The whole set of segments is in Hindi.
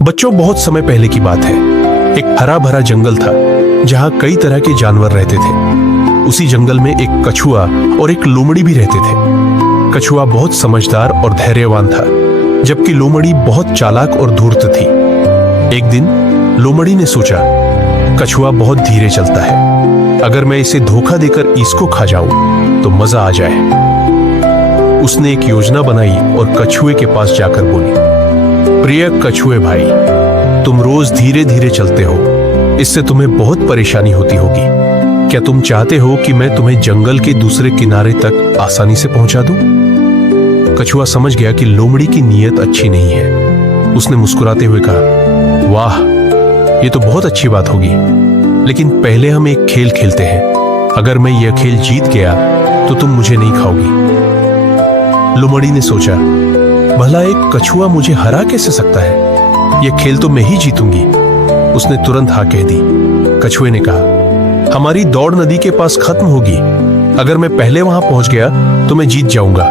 बच्चों, बहुत समय पहले की बात है। एक हरा भरा जंगल था जहां कई तरह के जानवर रहते थे। उसी जंगल में एक कछुआ और एक लोमड़ी भी रहते थे। कछुआ बहुत समझदार और धैर्यवान था, जबकि लोमड़ी बहुत चालाक और धूर्त थी। एक दिन लोमड़ी ने सोचा, कछुआ बहुत धीरे चलता है, अगर मैं इसे धोखा देकर इसको खा जाऊं तो मजा आ जाए। उसने एक योजना बनाई और कछुए के पास जाकर बोली, प्रिय कछुए भाई, तुम रोज धीरे धीरे चलते हो, इससे तुम्हें बहुत परेशानी होती होगी। क्या तुम चाहते हो कि मैं तुम्हें जंगल के दूसरे किनारे तक आसानी से पहुंचा दूं? कछुआ समझ गया कि लोमड़ी की नीयत अच्छी नहीं है। उसने मुस्कुराते हुए कहा, वाह, ये तो बहुत अच्छी बात होगी, लेकिन पहले हम एक खेल खेलते हैं। अगर मैं यह खेल जीत गया तो तुम मुझे नहीं खाओगी। लोमड़ी ने सोचा, भला एक कछुआ मुझे हरा कैसे सकता है? यह खेल तो मैं ही जीतूंगी। उसने तुरंत हाँ कह दी। कछुए ने कहा, हमारी दौड़ नदी के पास खत्म होगी, अगर मैं पहले वहां पहुंच गया तो मैं जीत जाऊंगा।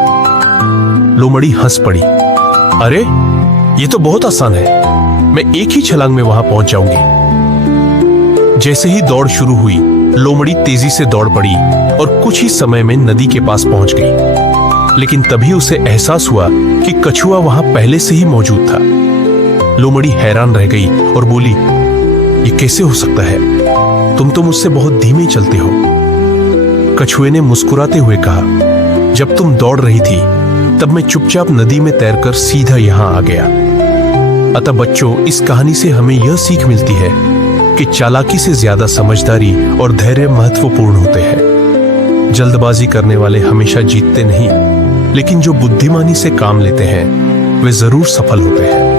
लोमड़ी हंस पड़ी, अरे ये तो बहुत आसान है, मैं एक ही छलांग में वहां पहुंच जाऊंगी। जैसे ही दौड़ शुरू हुई, लोमड़ी तेजी से दौड़ पड़ी और कुछ ही समय में नदी के पास पहुंच गई। लेकिन तभी उसे एहसास हुआ कि कछुआ वहां पहले से ही मौजूद था। लोमड़ी हैरान रह गई और बोली, ये कैसे हो सकता है? तुम तो मुझसे बहुत धीमे चलते हो। कछुए ने मुस्कुराते हुए कहा, जब तुम दौड़ रही थी तब मैं चुपचाप नदी में तैरकर सीधा यहां आ गया। अतः बच्चों, इस कहानी से हमें यह सीख मिलती है कि चालाकी से ज्यादा समझदारी और धैर्य महत्वपूर्ण होते हैं। जल्दबाजी करने वाले हमेशा जीतते नहीं, लेकिन जो बुद्धिमानी से काम लेते हैं वे जरूर सफल होते हैं।